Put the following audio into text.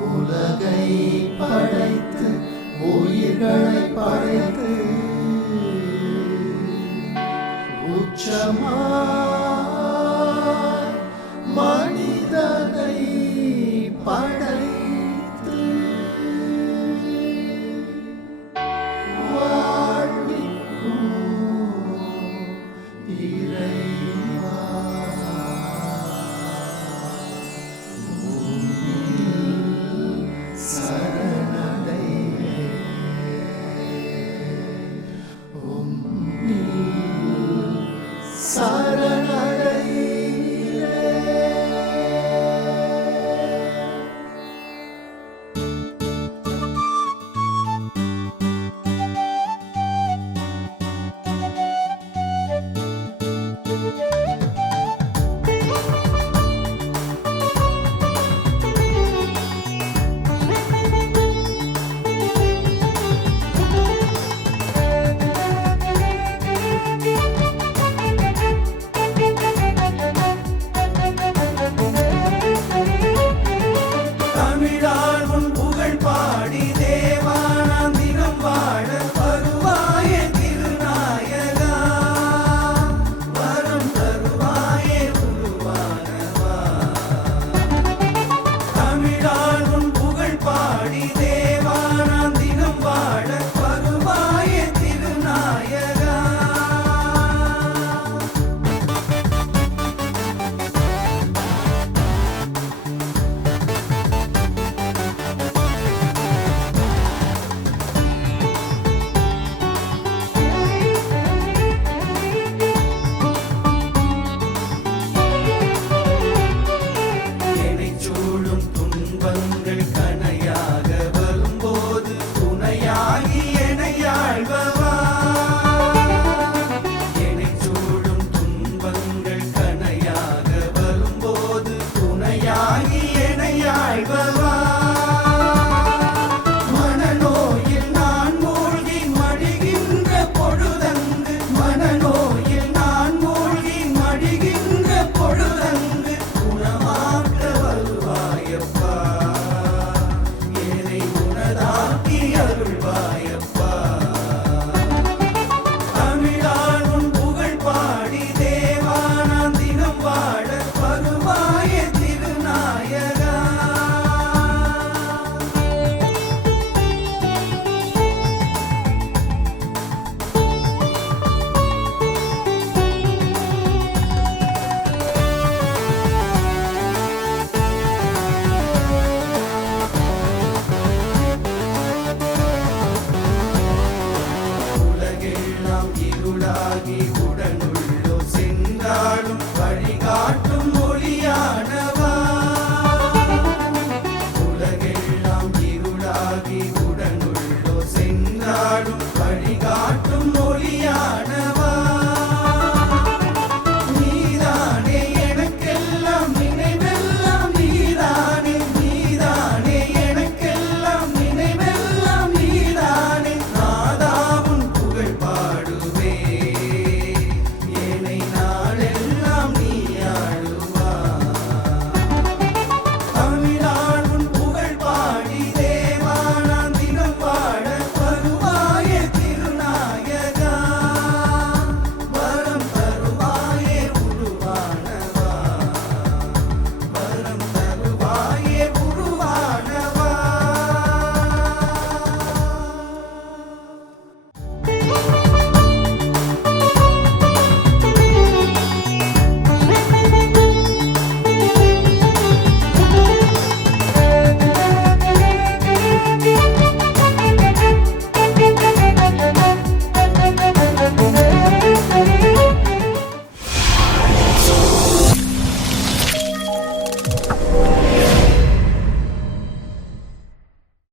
உலகை படைத்து உயிர்களை படைத்து. உச்சமா உண்டாகி உடனுள்ளோ சென்றாடும் வழிகாட்டும் மொழியானவா உலகெல்லாம் இருளாகி